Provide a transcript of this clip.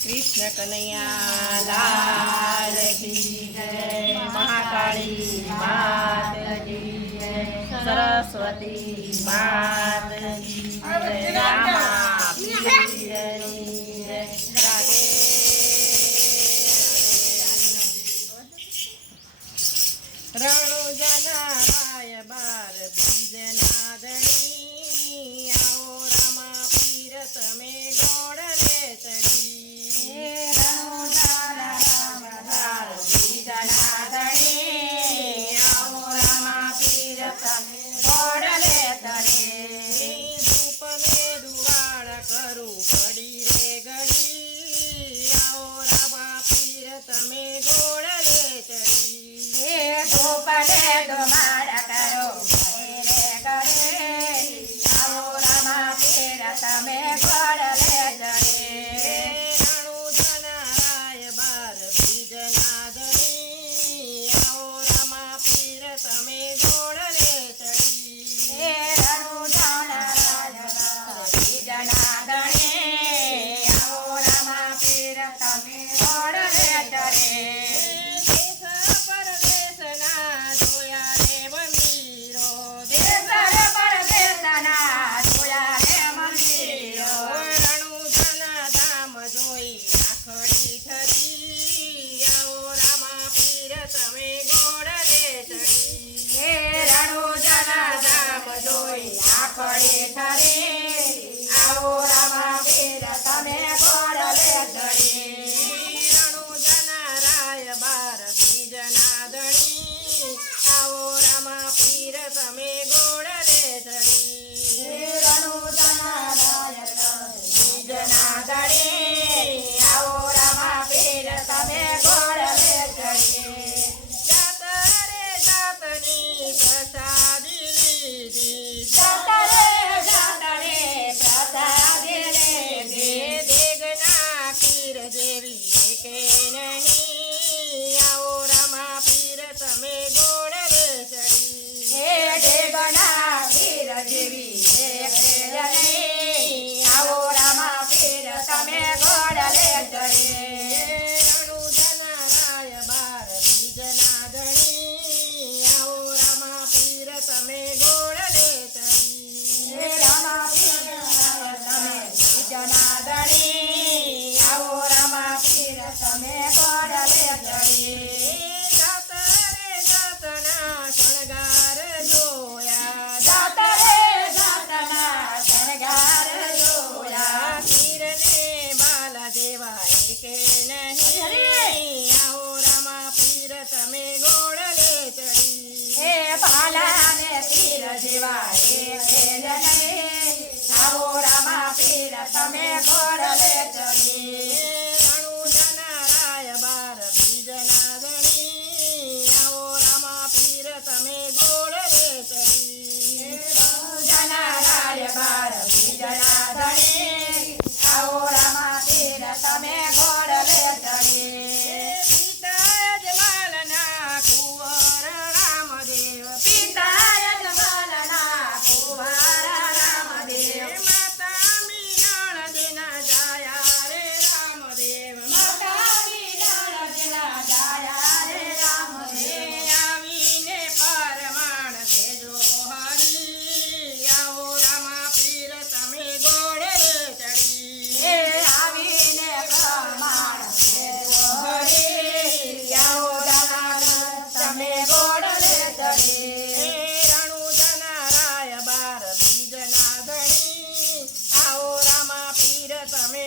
कृष्ण कन्हैया लाल की जय। महाकाली मात की जय। सरस्वती मात की जय। रामा पीर की जय। राधे रણુजना राय बार बीजना धणी। आओ रामा पीर तमे गोड़ले चढ़ी। रણુजना बार बीजना धणी। आओ रामा पीर तमे गोड़ले चढ़ी। धूप में दुआड़ करूं घड़ी रे घड़ी। आओ रामा पीर तमे गोड़ले चढ़ी। ધૂપને ધુમાડા કરો ઘરે રે ઘરે। આવો રામા પીર તમે ઘોડલે ચડે। રણુजना રાય બાર બીજના ધણી। આવો રામા પીર તમે ઘોડલે ચડી। રણુजना રાય બાર બીજના ધણી। આવો રામા પીર તમે ઘોડલે ચડે। ખડે ઠરે આવો રામા પીર તમે ઘોડલે ચડી। રણુजना રાય બાર બીજના ધણી। આવો રામા પીર તમે ઘોડલે ચડી। રણુजना રાય બીજના ધણી। આવો રામા પીર તમે ઘોડલે ચડી। જાત રે જાતની પ્રસાદી લીધી। જેવી કે નહીં। આવો રામા પીર તમે ઘોડલે ચડી। ઢેગના પીર જેવી કે નહીં। આવો રામા પીર તમે ઘોડલે ચડી। રણુजना રાય બાર બીજના ધણી। આવો રામા પીર તમે ઘોડલે ચડી। રામા પીર તમે બીજના ધણી। આવો રામા પીર તમે ઘોડલે ચડી। જાત રે જાતના શણગાર જોયા। જાત રે જાતના શણગાર જોયા। પીરને બાલા જેવા કે નહીં। આવો રામા પીર તમે ઘોડલે ચડી। બાલાને પીર જેવા કે નહીં। આવો રામા પીર તમે ઘોડલે ચડી। રણુजना રાય બાર બીજના ધણી। આવો રામા પીર તમે ઘોડલે ચડી। રણુजना રાય બાર બીજના ધણી। આવો રામા પીર તમે ઘોડલે ચડી। પિતા યજમાલના કુંવર રામદેવ। પિતા યજમાલના કુંવર રામદેવ। માતા મીનાળ દેના જાયા રે રામદેવ। માતા મીનાળ દેના જાયા રે રામદેવ। આવીને પરમાણ દેજો હરી। આવો રામા પીર તમે ઘોડલે ચડી। આવીને પરમાણ દેજો હરી। આવો રામા તમે ઘોડલે ચડી। રણુजना રાય બાર બીજના ધણી। આવો રામા પીર તમે